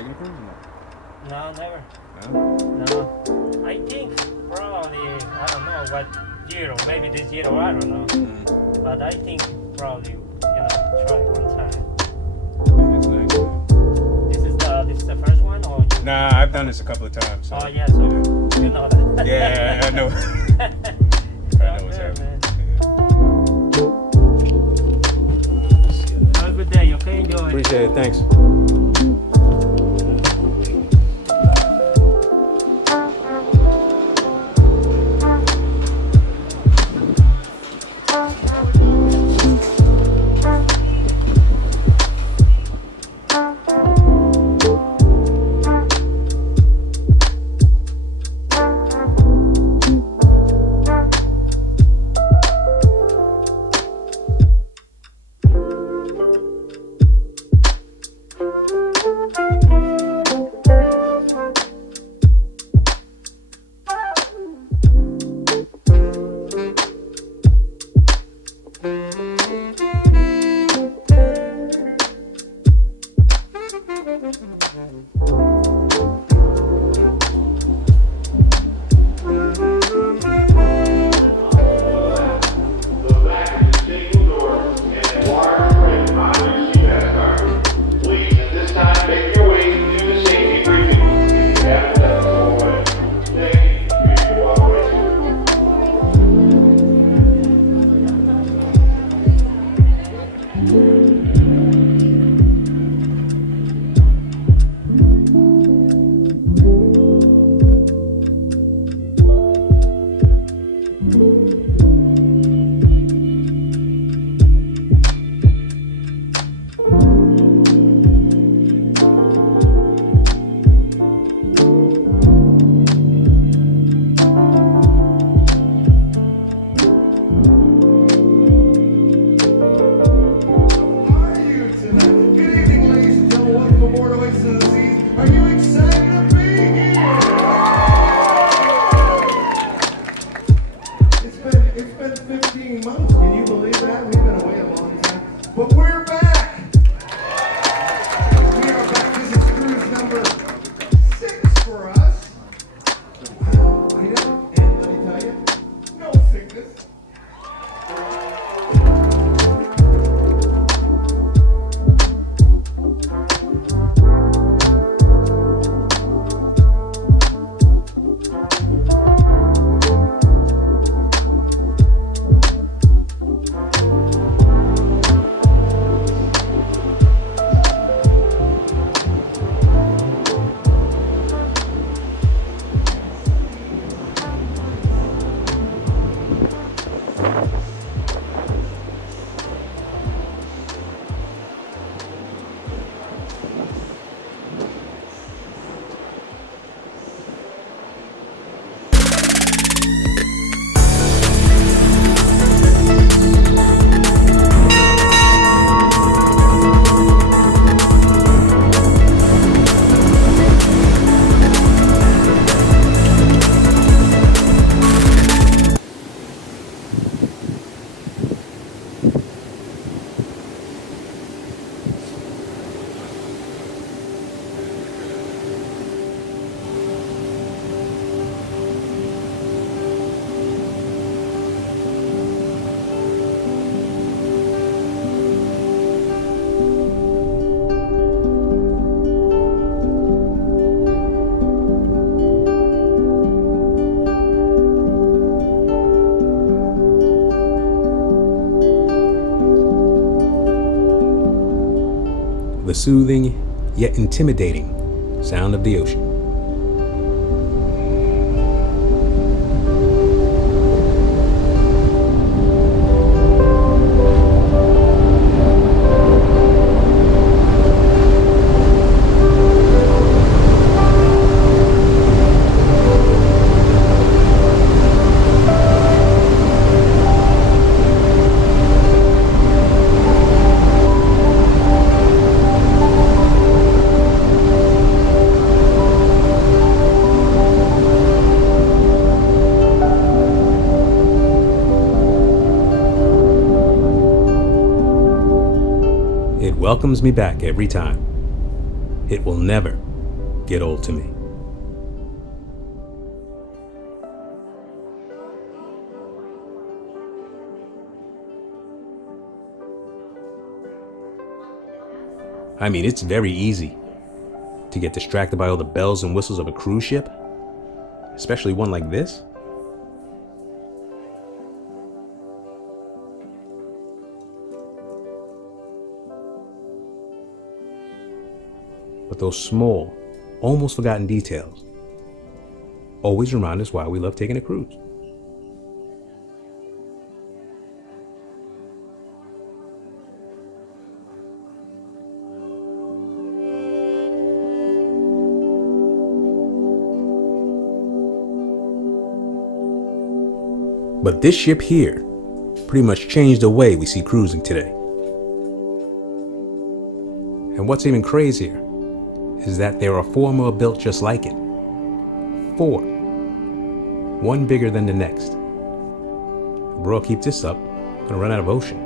taken a cruise or No, never. no? No. I think probably, I don't know what year, or maybe this year, or I don't know. But I think probably, try one time. That's nice. This is the first one, or? Nah, I've done this a couple of times. So. Oh yeah, so you know that. Yeah, I know. I know what's happening. Have a good day, okay? Enjoy. Appreciate it, thanks. The soothing yet intimidating sound of the ocean. Welcomes me back every time. It will never get old to me. I mean, it's very easy to get distracted by all the bells and whistles of a cruise ship, especially one like this. But those small, almost forgotten details always remind us why we love taking a cruise. But this ship here pretty much changed the way we see cruising today. And what's even crazier is that there are 4 more built just like it. 4. One bigger than the next. If we'll keep this up, we're gonna run out of ocean.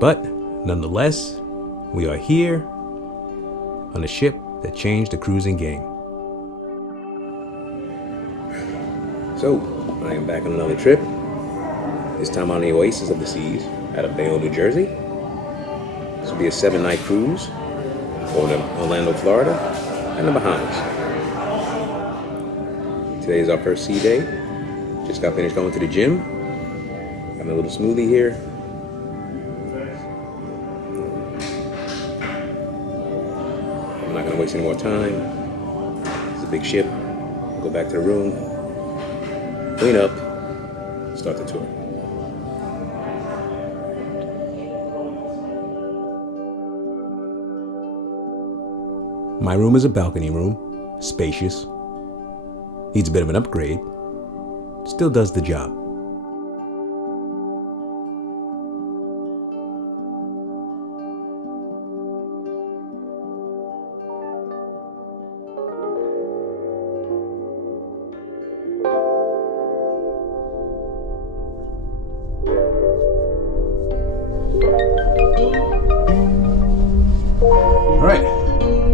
But nonetheless, we are here on a ship that changed the cruising game. So, I am back on another trip, this time on the Oasis of the Seas out of Bayonne, New Jersey. This will be a 7-night cruise going to Orlando, Florida, and the Bahamas. Today is our first sea day. Just got finished going to the gym. Got a little smoothie here. I'm not gonna waste any more time. It's a big ship. Go back to the room, clean up, start the tour. My room is a balcony room, spacious, needs a bit of an upgrade, still does the job.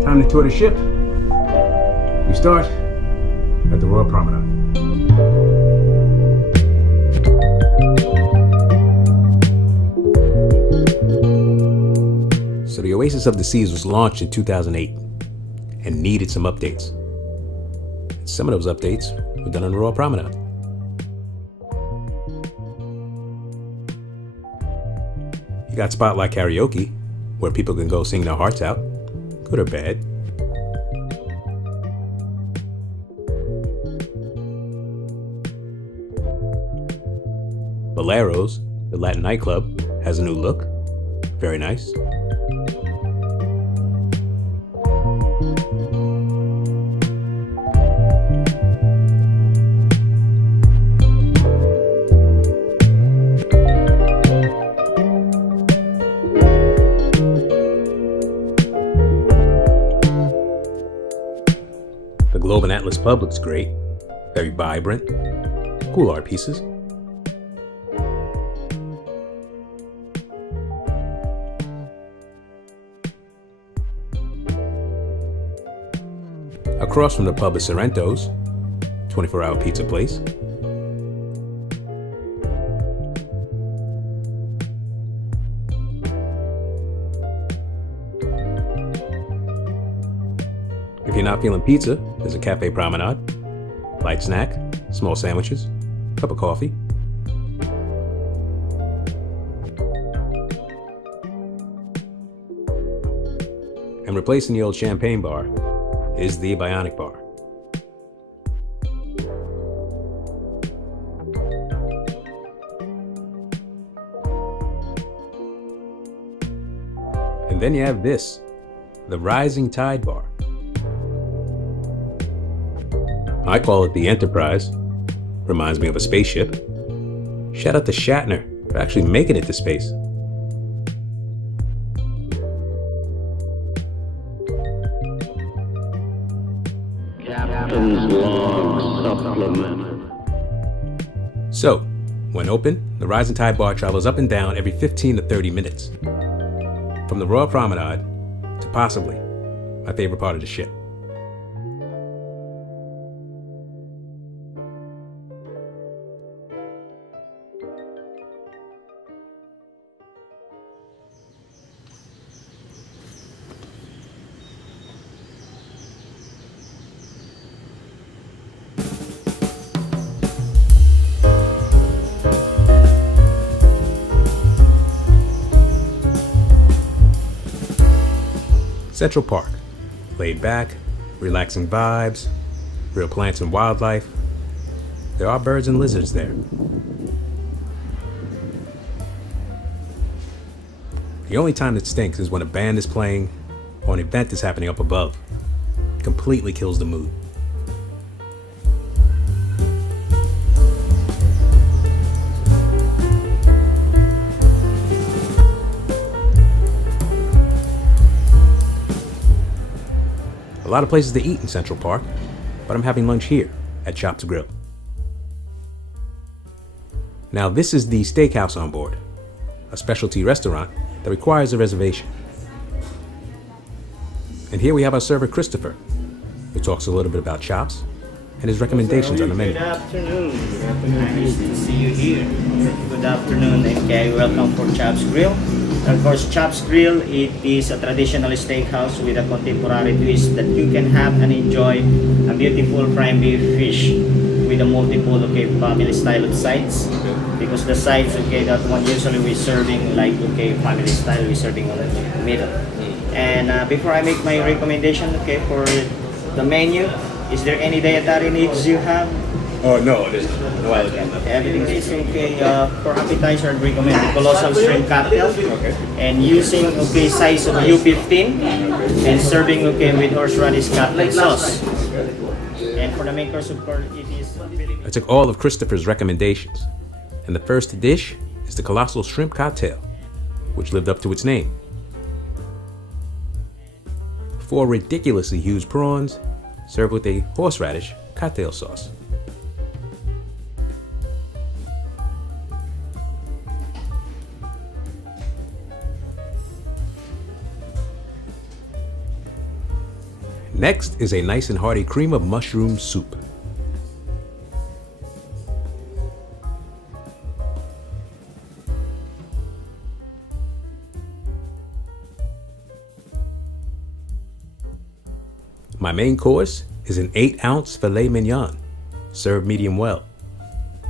Time to tour the ship. We start at the Royal Promenade. So the Oasis of the Seas was launched in 2008 and needed some updates. And some of those updates were done on the Royal Promenade. You got Spotlight Karaoke, where people can go sing their hearts out. Good or bad. Boleros, the Latin nightclub, has a new look. Very nice. The Globe and Atlas pub looks great, very vibrant, cool art pieces. Across from the pub is Sorrento's, 24-hour pizza place. If you're not feeling pizza, there's a cafe promenade, light snack, small sandwiches, cup of coffee. And replacing the old champagne bar is the Bionic Bar. And then you have this, the Rising Tide Bar. I call it the Enterprise. Reminds me of a spaceship. Shout out to Shatner for actually making it to space. Captain's log supplement. So, when open, the Rising Tide Bar travels up and down every 15 to 30 minutes. From the Royal Promenade, to possibly my favorite part of the ship. Central Park, laid back, relaxing vibes, real plants and wildlife. There are birds and lizards there. The only time it stinks is when a band is playing or an event is happening up above. It completely kills the mood. A lot of places to eat in Central Park, but I'm having lunch here at Chops Grill. Now this is the steakhouse on board, a specialty restaurant that requires a reservation. And here we have our server Christopher, who talks a little bit about chops and his recommendations on the menu. Good afternoon. Nice to see you here. Good afternoon, and welcome for Chops Grill. Of course, Chops Grill, it is a traditional steakhouse with a contemporary twist that you can have and enjoy a beautiful prime beef fish with a multiple family style of sides. Because the sides that one usually we're serving like family style, we're serving on the middle. And before I make my recommendation for the menu, is there any dietary needs you have? Oh no, there's no Everything is okay. For appetizer, I'd recommend the colossal shrimp cocktail. Okay. And using size of U15 and serving with horseradish cutlet sauce. And for the main course, of course, it is. I took all of Christopher's recommendations, and the first dish is the colossal shrimp cocktail, which lived up to its name. 4 ridiculously huge prawns, served with a horseradish cocktail sauce. Next is a nice and hearty cream of mushroom soup. My main course is an 8-ounce filet mignon, served medium well.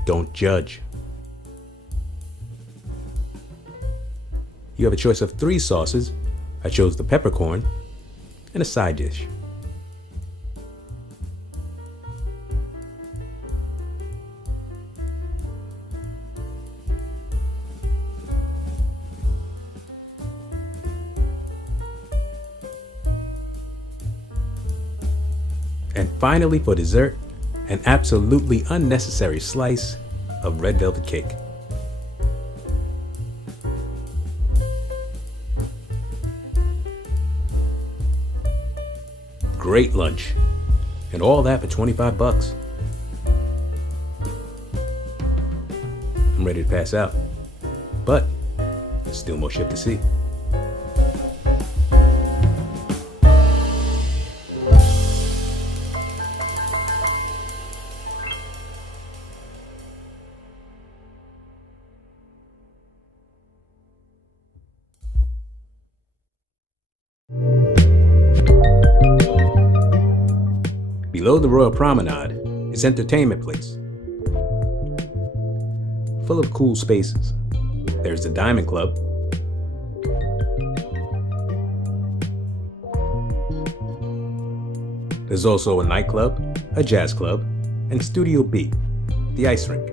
Don't judge. You have a choice of 3 sauces. I chose the peppercorn and a side dish. And finally, for dessert, an absolutely unnecessary slice of red velvet cake. Great lunch, and all that for 25 bucks. I'm ready to pass out, but there's still more shit to see. Below the Royal Promenade is Entertainment Place, full of cool spaces. There's the Diamond Club, there's also a nightclub, a jazz club, and Studio B, the ice rink.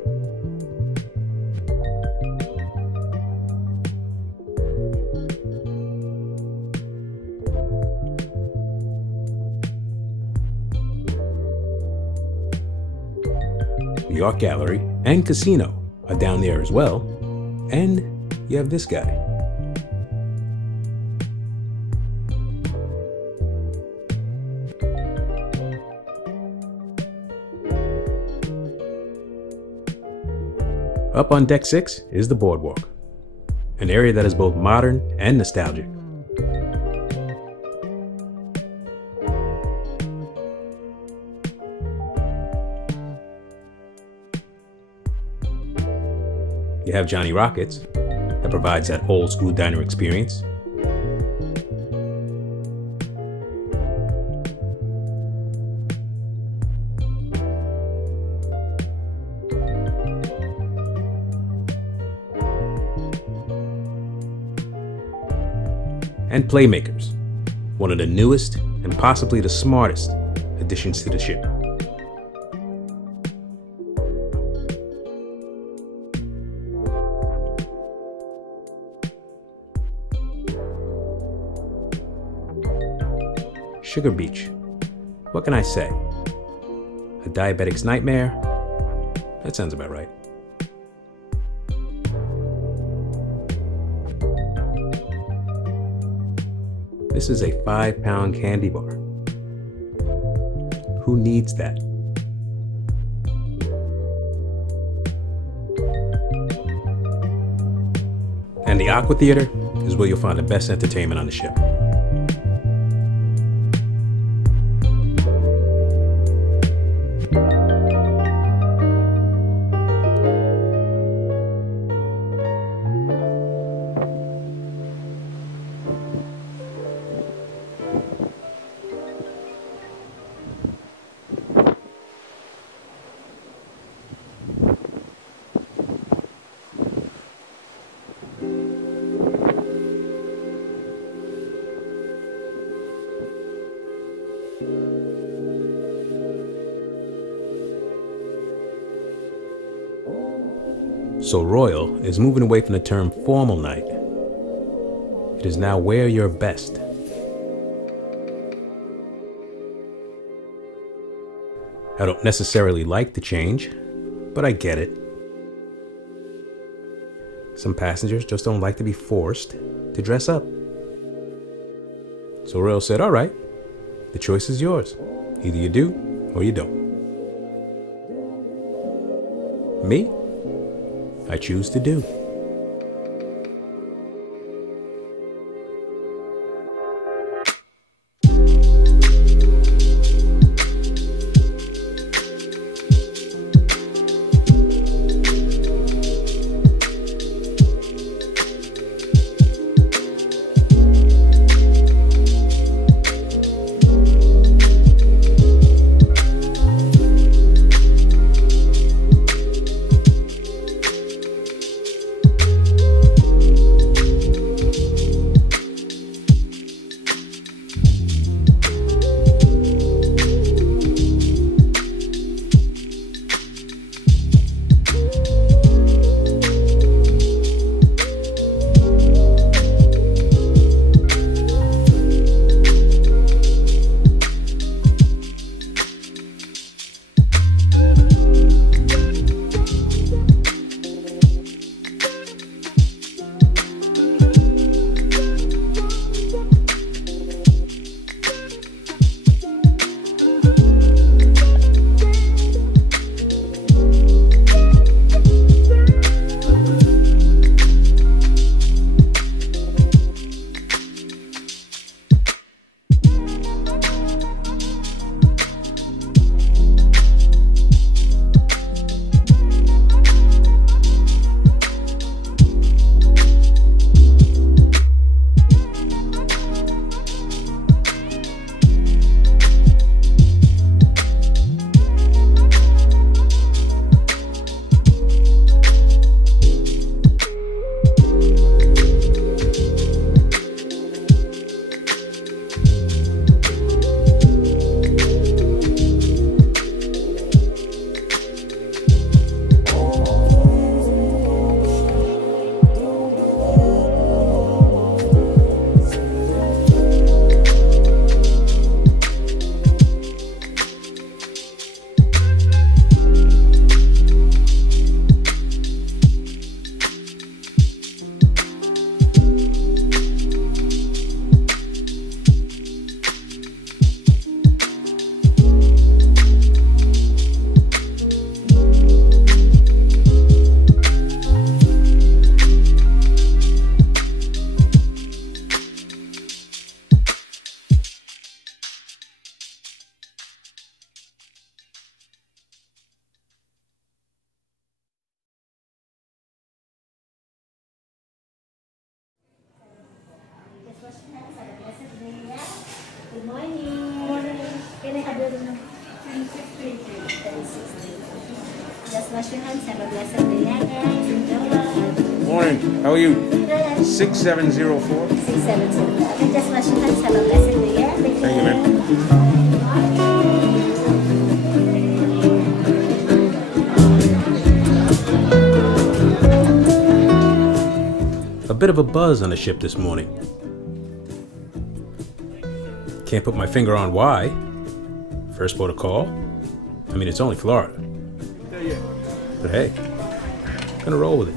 The Art Gallery and Casino are down there as well, and you have this guy. Up on Deck 6 is the Boardwalk, an area that is both modern and nostalgic. You have Johnny Rockets, that provides that old school diner experience. And Playmakers, one of the newest and possibly the smartest additions to the ship. Sugar Beach. What can I say? A diabetic's nightmare? That sounds about right. This is a 5-pound candy bar. Who needs that? And the Aqua Theater is where you'll find the best entertainment on the ship. So Royal is moving away from the term formal night. It is now wear your best. I don't necessarily like the change, but I get it. Some passengers just don't like to be forced to dress up. So Royal said, all right, the choice is yours. Either you do or you don't. Me? I choose to do. Good morning. Can I have your room? Just wash your hands. Have a blessed day, guys. Enjoy. Morning. How are you? Good. 6704. 670. Just wash your hands. Have a blessed day. Thank you, man. A bit of a buzz on the ship this morning. Can't put my finger on why. First port of call. I mean, it's only Florida. But hey, gonna roll with it.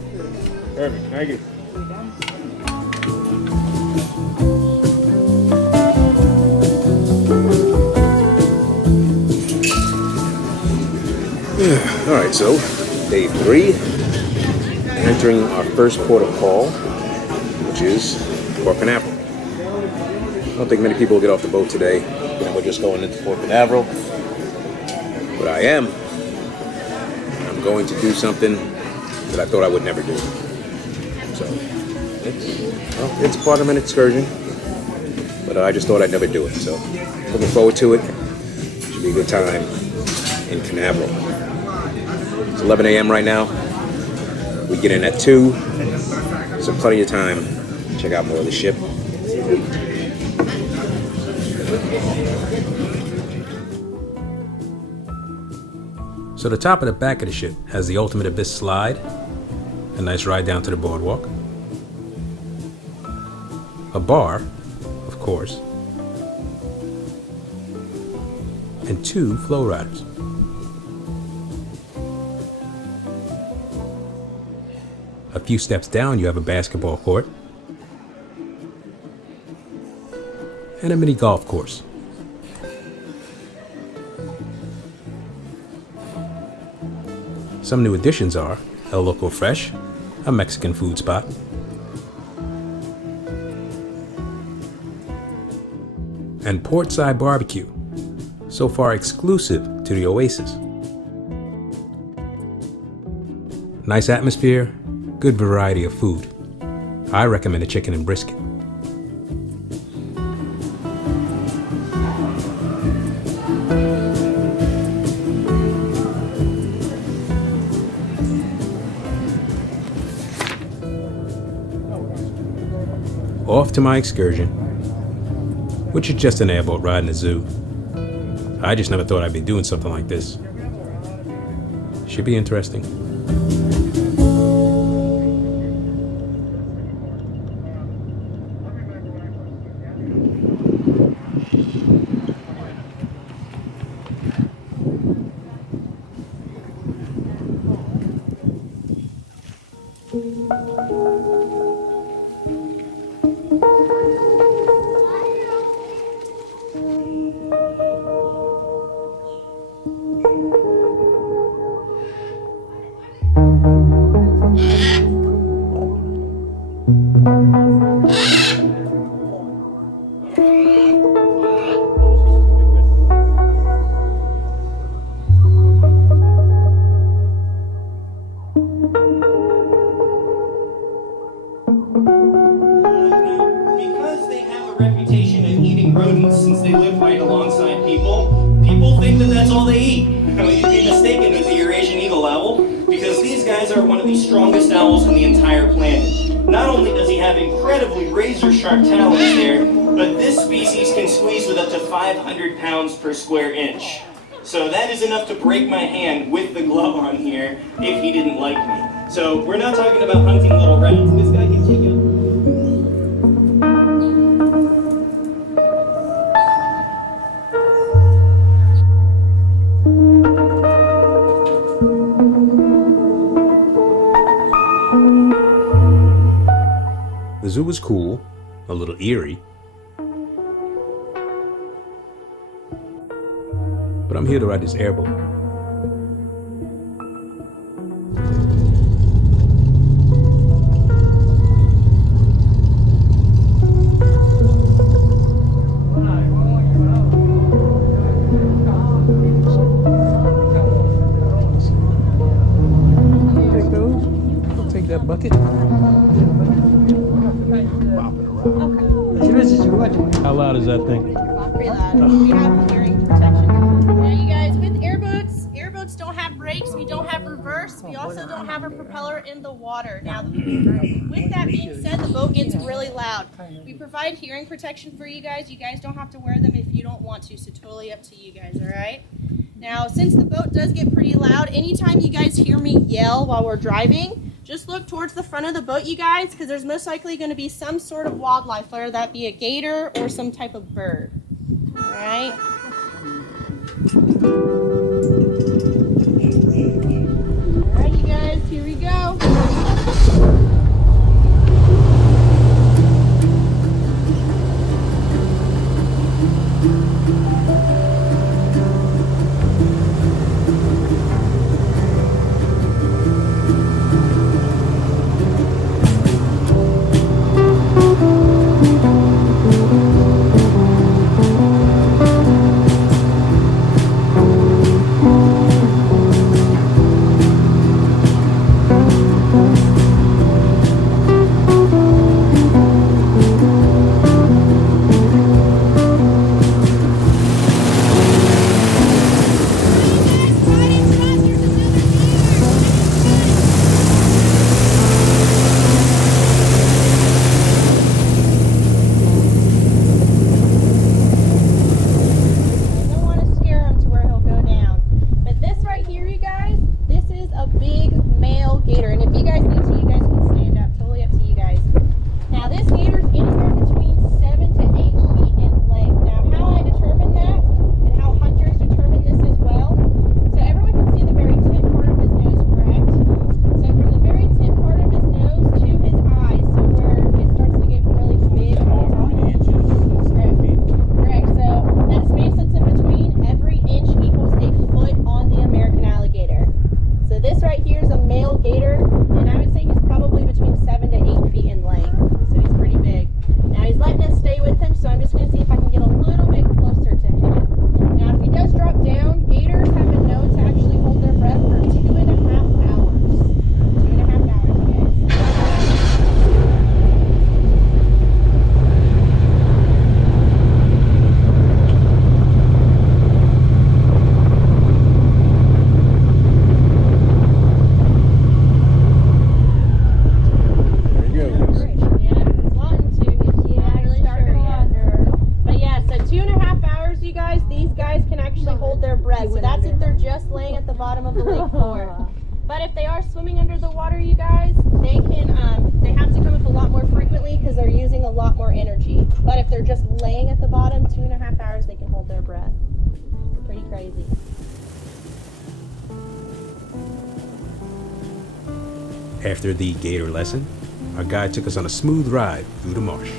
Perfect. Thank you. All right, so day 3, entering our first port of call, which is Port Canaveral. I don't think many people will get off the boat today, and we're just going into Port Canaveral. But I am. I'm going to do something that I thought I would never do. So it's part of an excursion, but I just thought I'd never do it. So looking forward to it. Should be a good time in Canaveral. It's 11 a.m. right now. We get in at 2, so plenty of time to check out more of the ship. So the top of the back of the ship has the ultimate abyss slide, a nice ride down to the boardwalk, a bar, of course, and 2 flow riders. A few steps down, you have a basketball court and a mini golf course. Some new additions are El Loco Fresh, a Mexican food spot, and Portside Barbecue, so far exclusive to the Oasis. Nice atmosphere, good variety of food. I recommend a chicken and brisket. Off to my excursion, which is just an airboat ride in the zoo. I just never thought I'd be doing something like this. Should be interesting. Reputation of eating rodents since they live right alongside people. People think that that's all they eat. I mean, you'd be mistaken with the Eurasian eagle owl, because these guys are one of the strongest owls on the entire planet. Not only does he have incredibly razor-sharp talons there, but this species can squeeze with up to 500 pounds per square inch. So that is enough to break my hand with the glove on here if he didn't like me. So we're not talking about hunting little rats. This guy can take it. The zoo was cool, a little eerie, but I'm here to ride this airboat. Take those. I'll take that bucket. Bopping around. How loud is that thing? Pretty loud. We have hearing protection. Now, you guys, with airboats don't have brakes. We don't have reverse. We also don't have a propeller in the water. Now, with that being said, the boat gets really loud. We provide hearing protection for you guys. You guys don't have to wear them if you don't want to, so totally up to you guys, all right? Now, since the boat does get pretty loud, anytime you guys hear me yell while we're driving, just look towards the front of the boat, you guys, because there's most likely going to be some sort of wildlife, whether that be a gator or some type of bird. All right? All right, you guys, here we go. After the gator lesson, our guide took us on a smooth ride through the marsh.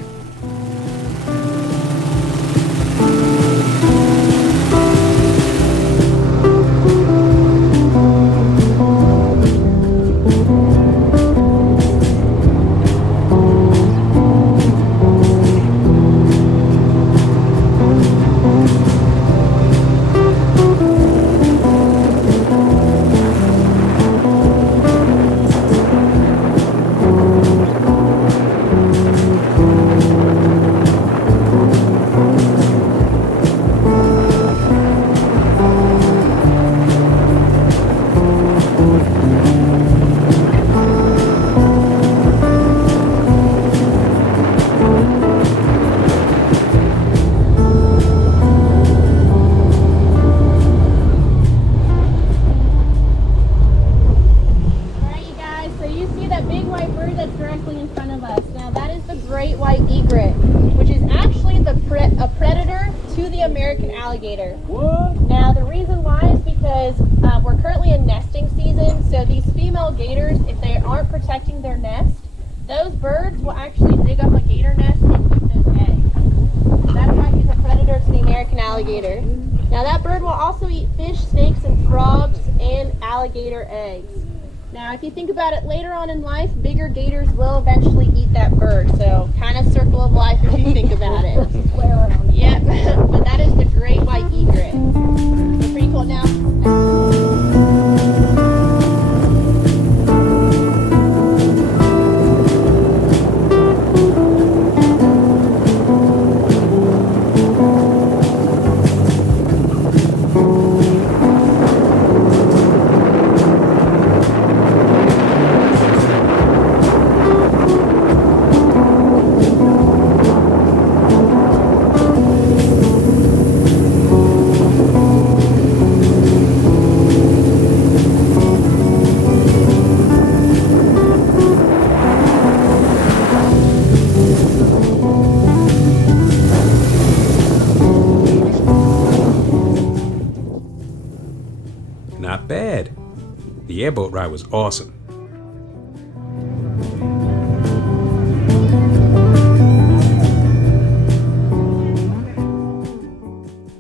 Now, if you think about it later on in life, bigger gators will eventually eat that bird. So, kind of circle of life if you think about it. Yep, but that is the great white egret. So pretty cool. Now, Not bad. The airboat ride was awesome.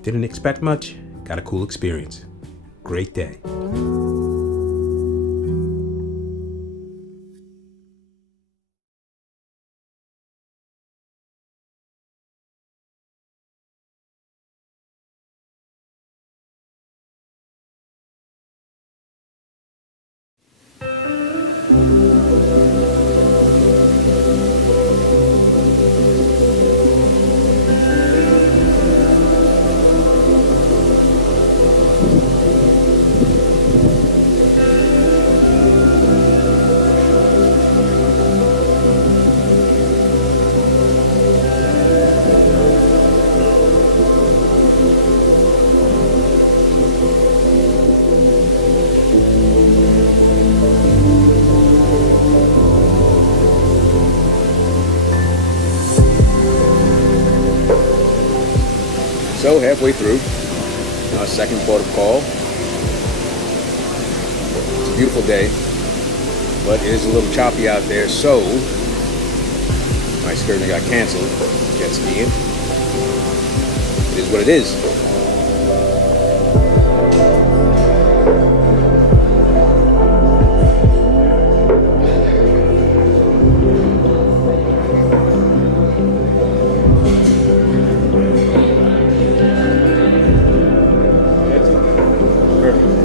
Didn't expect much, got a cool experience. Great day. So halfway through our second port of call. It's a beautiful day, but it is a little choppy out there, so my excursion got canceled. Jet skiing. It is what it is.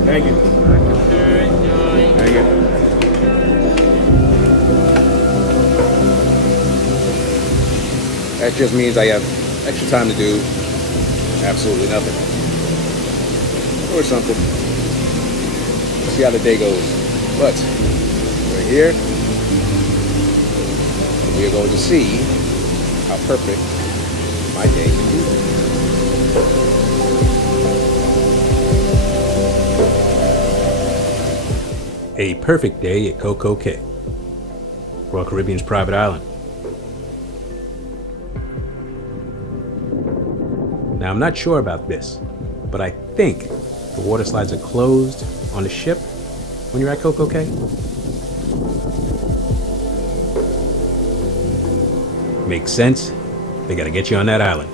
Thank you. Thank you. That just means I have extra time to do absolutely nothing. Or something. See how the day goes. But we're here. We are going to see how perfect my day can be. A perfect day at Coco Cay, Royal Caribbean's private island. Now I'm not sure about this, but I think the water slides are closed on the ship when you're at Coco Cay. Makes sense. They gotta get you on that island.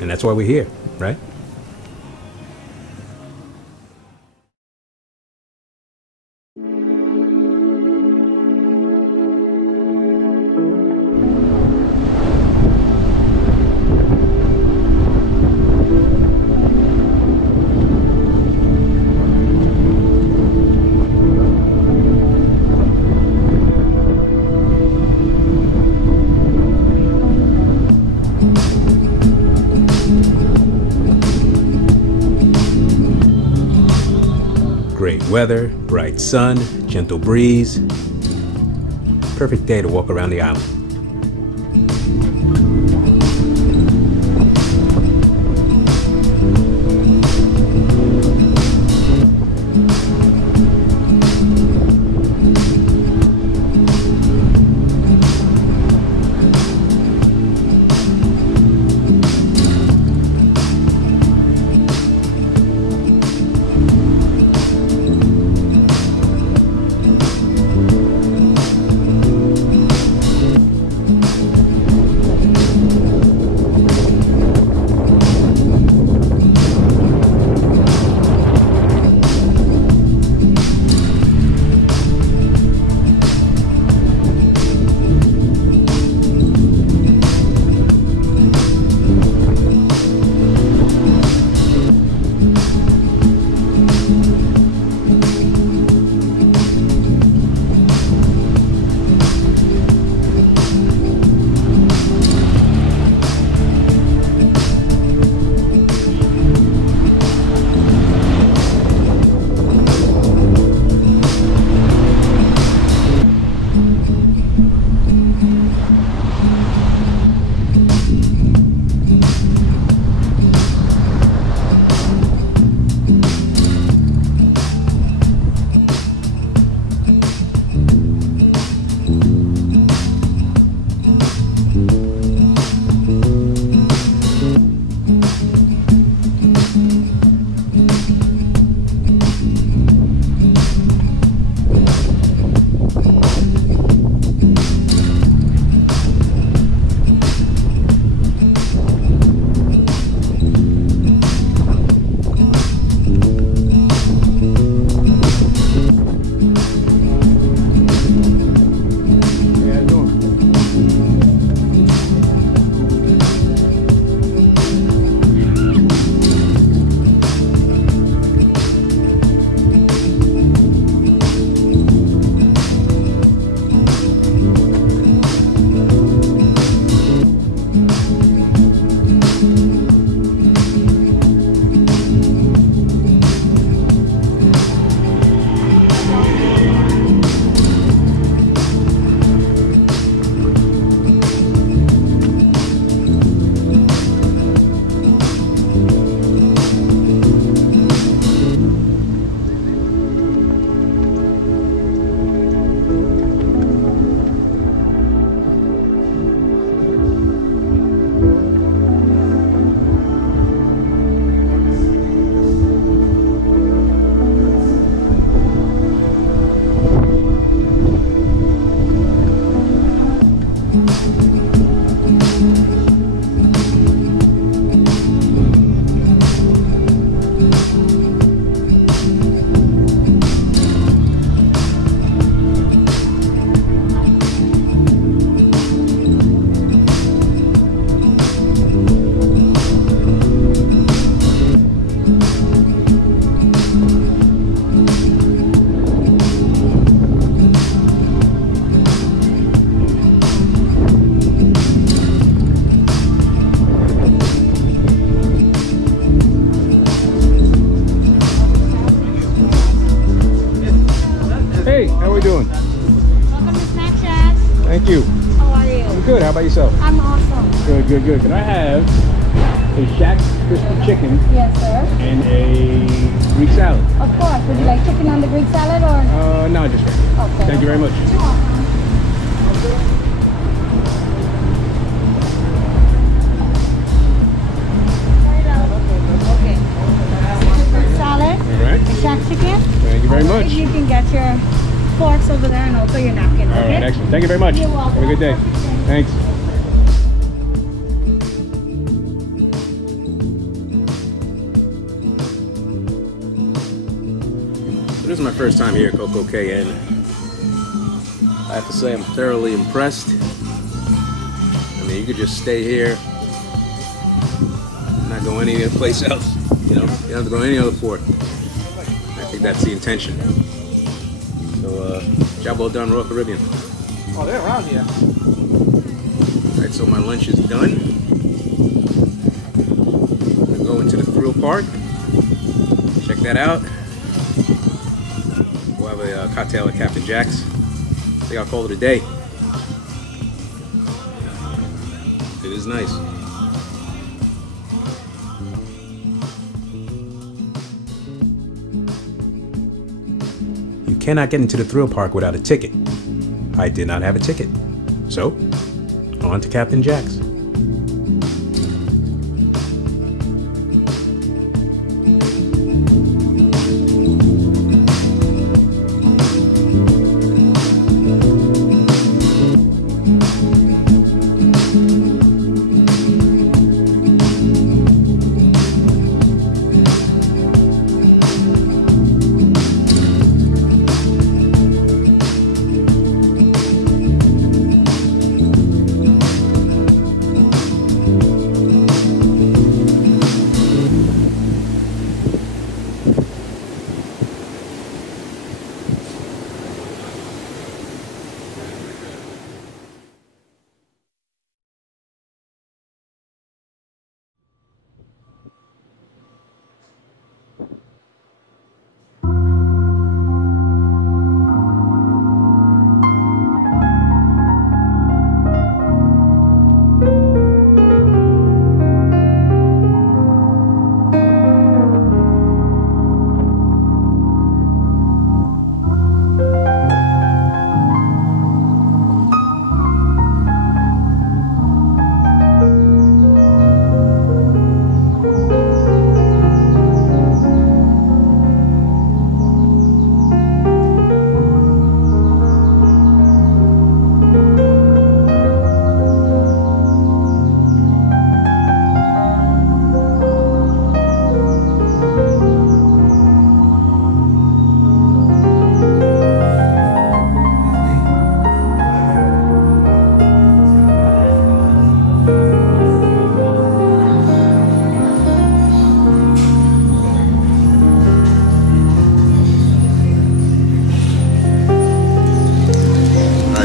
And that's why we're here, right? Great weather, bright sun, gentle breeze. Perfect day to walk around the island. about yourself? I'm awesome. Good, good, good. Can I have a Shack crispy chicken Yes, sir. and a Greek salad? Of course. Would you like chicken on the Greek salad or? No, just right. Okay. Thank you very much. You're welcome. Okay. Greek salad. All right. The Shack chicken. Thank you very much. You can get your forks over there and also your napkins. All right, excellent. Thank you very much. You're welcome. Have a good day. Thanks. So this is my first time here at Coco Cay, and I have to say I'm thoroughly impressed. I mean, you could just stay here, not go any other place else. You know, you don't have to go to any other port. I think that's the intention. So, job well done, Royal Caribbean. Oh, they're around here. All right, so my lunch is done. I'm gonna go into the thrill park. Check that out. We'll have a cocktail at Captain Jack's. I think I'll call it a day. It is nice. You cannot get into the thrill park without a ticket. I did not have a ticket. So, on to Captain Jack's.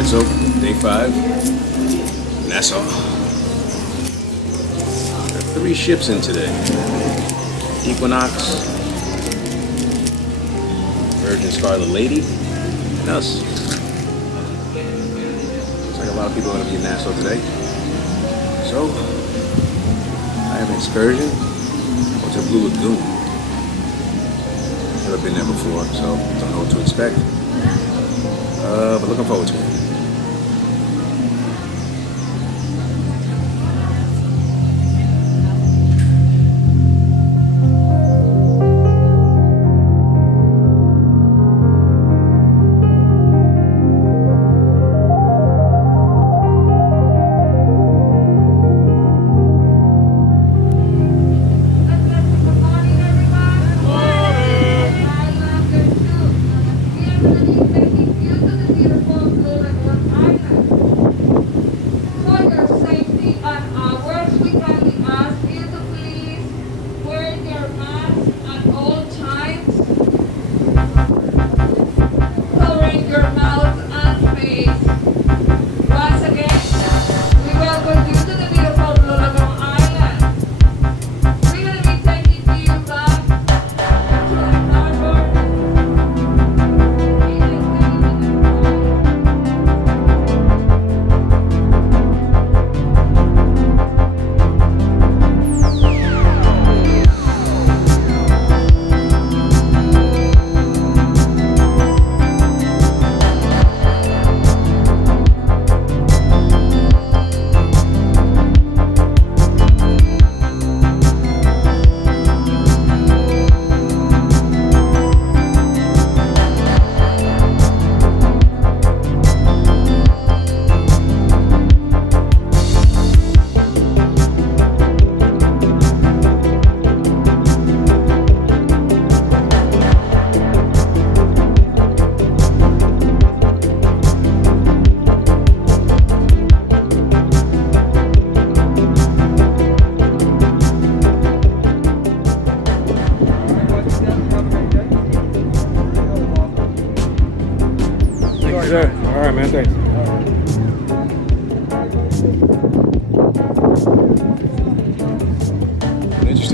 So, day 5, Nassau. There are 3 ships in today. Equinox, Virgin Scarlet Lady, and us. Looks like a lot of people are going to be in Nassau today. So, I have an excursion. Go to Blue Lagoon. Never been there before, so don't know what to expect. But looking forward to it.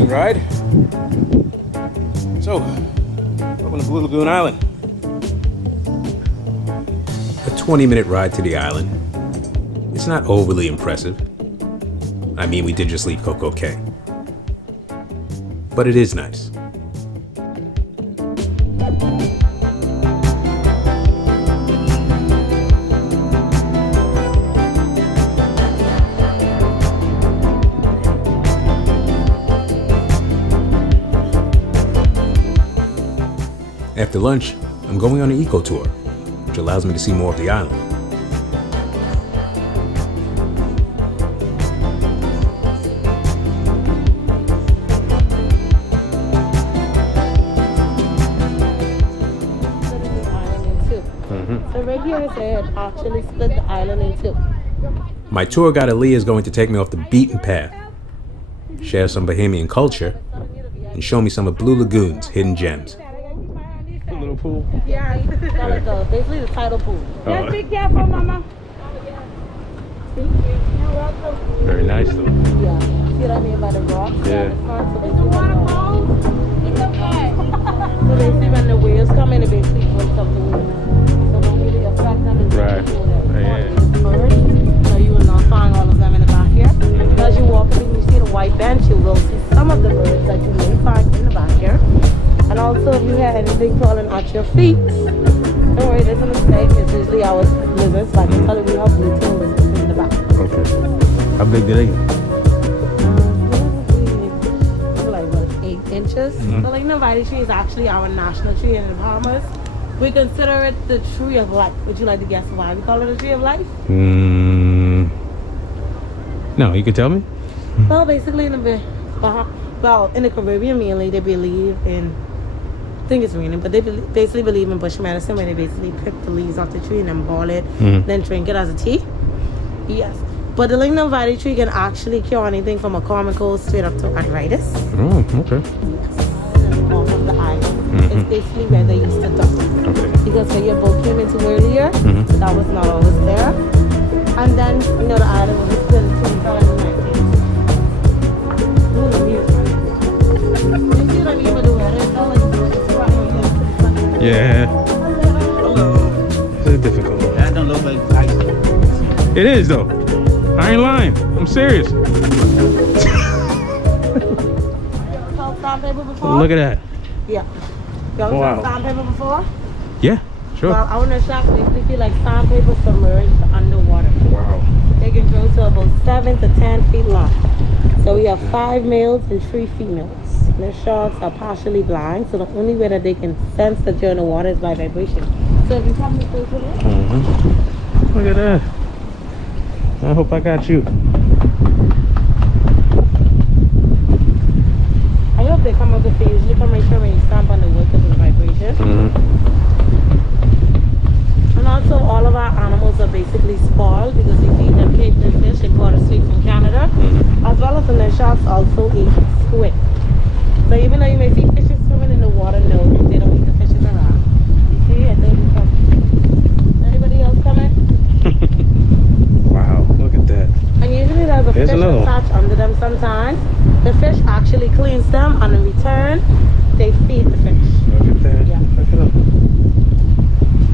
Good ride. So, welcome to Blue Lagoon Island. A 20-minute ride to the island. It's not overly impressive. I mean, we did just leave Coco Cay. But it is nice. After lunch, I'm going on an eco tour, which allows me to see more of the island. So right here it said actually split the island in two. My tour guide Aaliyah is going to take me off the beaten path, share some Bahamian culture, and show me some of Blue Lagoon's hidden gems. A little pool. Yeah, basically the tidal pool. Oh. Be careful, Mama. Very nice though. Yeah, see what I mean by the rocks? Yeah. Is the water cold? It's okay. So basically when the waves come in, it basically breaks up the waves. So don't really affect them in Right. So you will not find all of them in the back here. As you walk in, you see the white bench, you will see some of the birds that you may find in the back here. And also if you hear anything crawling at your feet, don't worry, there's a mistake. It's usually our lizards. Like I tell you, we have blue tail lizards in the back. Okay. How big do they get? Like what, 8 inches? So like Navite tree is actually our national tree in the Bahamas. We consider it the tree of life. Would you like to guess why we call it a tree of life? No, you can tell me? Well, basically in the Caribbean mainly, they believe in, I think it's raining, but they basically believe in bush medicine, where they basically pick the leaves off the tree and then boil it, then drink it as a tea. Yes. But the lignum vitae tree can actually cure anything from a common cold straight up to arthritis. Oh, okay. And off of the island. It's basically where they used to duck. Okay. Because when your boat came into earlier, that was not always there. And then, you know, the island was split in 2019. You see what I mean with the weather? It's all like it's Yeah. Hello. It's a difficult one. That don't look like ice. It is though. I ain't lying. I'm serious. Sandpaper before? Look at that. Yeah. You ever Wow. seen sandpaper before? Yeah, sure. Well, our shop basically feel like sandpaper submerged underwater. Wow. They can grow to about 7 to 10 feet long. So we have 5 males and 3 females. Their sharks are partially blind, so the only way that they can sense that you're in the water is by vibration. So if you come close to it, Look at that. I hope I got you. I hope they come up with it. Usually come right here when you stamp on the wood because of the vibration. And also all of our animals are basically spoiled because we feed them caged fish and caught straight from Canada. As well as in the sharks also eat squid. So even though you may see fishes swimming in the water, no, they don't eat the fishes around. You see, I think it's coming. Anybody else coming? Wow, look at that. And usually there's a fish attached under them sometimes. The fish actually cleans them, and in return, they feed the fish. Look at that. Yeah. Look at them.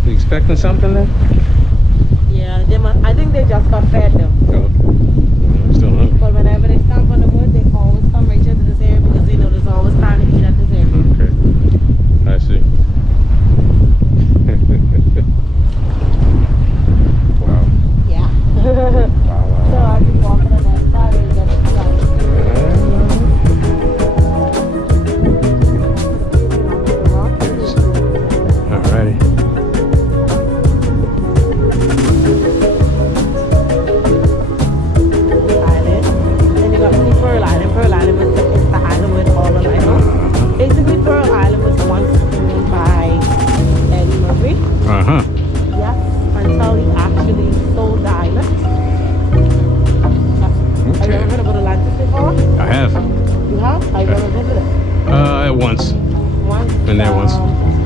You expecting something there? Yeah, I think they just got fed though. Oh, okay. I'm still hungry. But whenever they stamp on the wood, they always come right here to this area because they know there's always time to eat at this area. Okay. I see. Wow. Yeah. Wow. So I can walk on that side and get it Alrighty. Island. Then you got Pearl Island. Pearl Island is the island with all the lights. Basically, Pearl Island was once owned by Eddie Murphy. Yes, until he actually sold the island. Have you ever heard about Atlantis before? I have. You have? Have you ever visited? Once. Once? Been there once.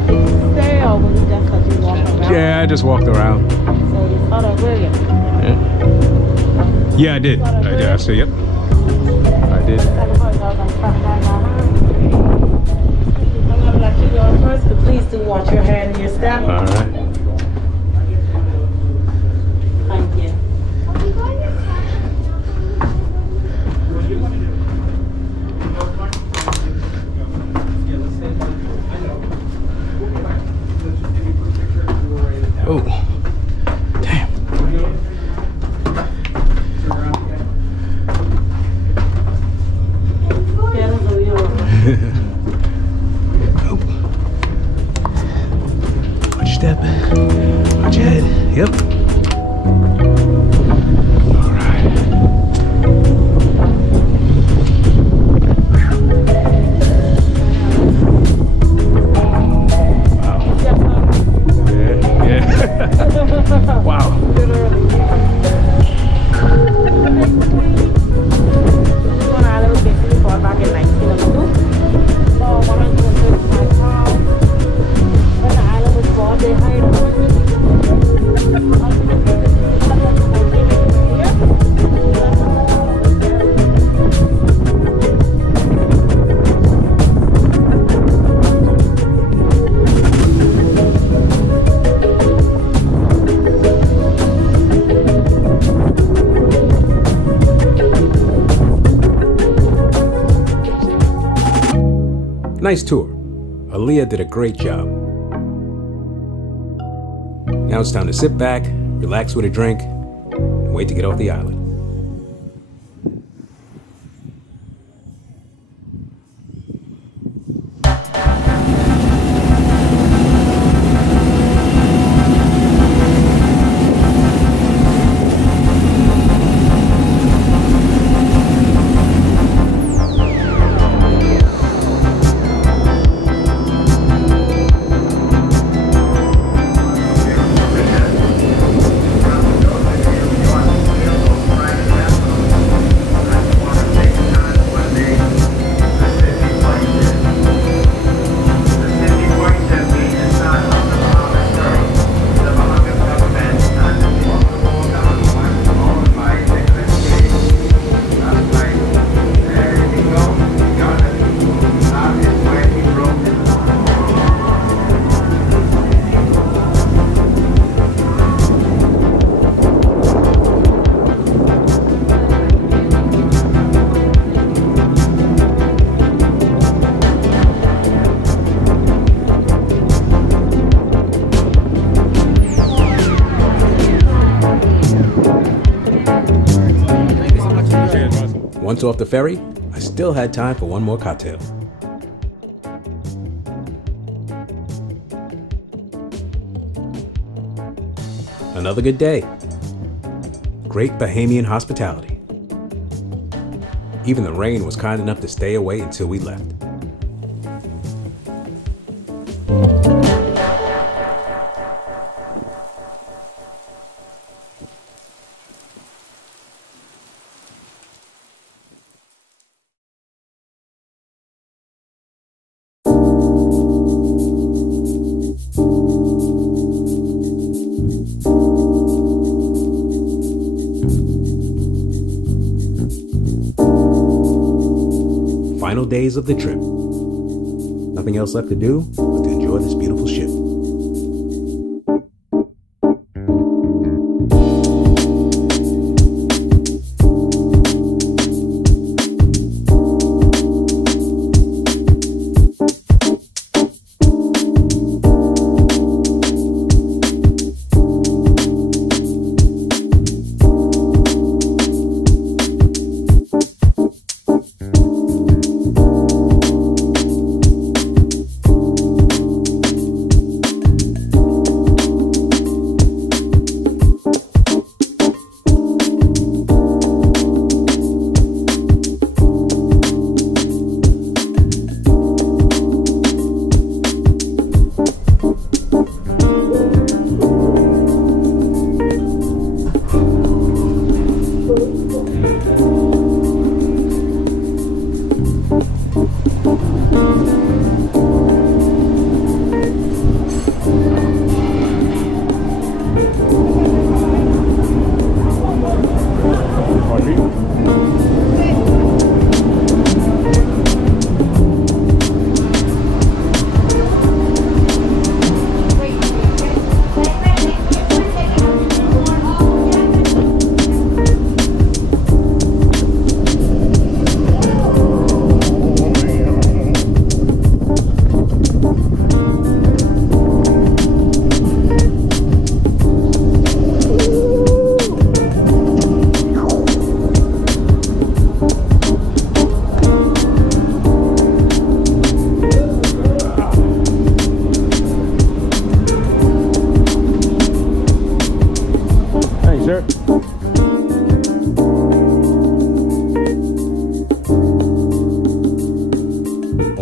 Did you stay or was it just that you walked around? Yeah, I just walked around. So you saw that brilliant? Yeah, I did. I see. Yep. I did. I'm gonna let you go first, but please do watch your hand and your step. All right. Thank you. Oh, damn. Yeah, that's what you Oh. Watch your step. Watch your head. Yep. All right. Wow. One island was basically bought back in 1902 for 135 pounds. When the island was bought, they hired 100 Nice tour. Aaliyah did a great job. Now it's time to sit back, relax with a drink, and wait to get off the island. Once off the ferry, I still had time for one more cocktail. Another good day. Great Bahamian hospitality. Even the rain was kind enough to stay away until we left. Final days of the trip. Nothing else left to do but to enjoy this beautiful ship.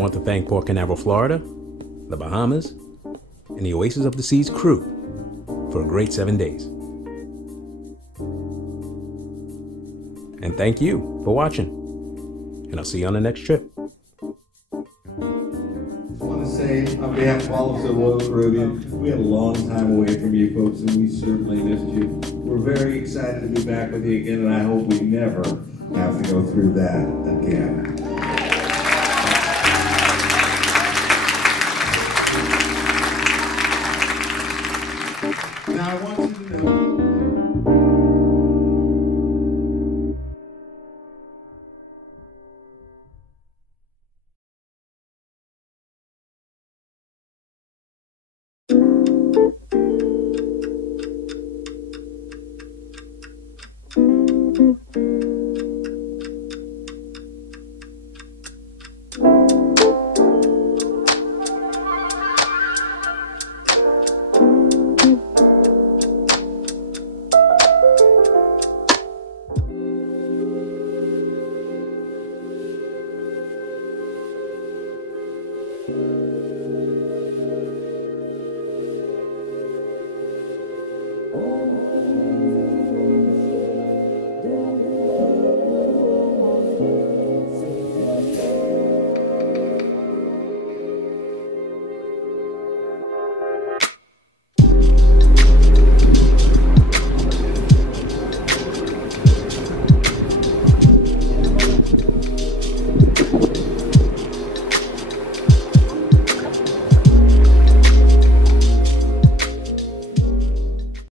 want to thank Port Canaveral, Florida, the Bahamas, and the Oasis of the Seas crew for a great 7 days. And thank you for watching. And I'll see you on the next trip. I want to say, on behalf of all of the Royal Caribbean, we had a long time away from you folks, and we certainly missed you. We're very excited to be back with you again, and I hope we never have to go through that again.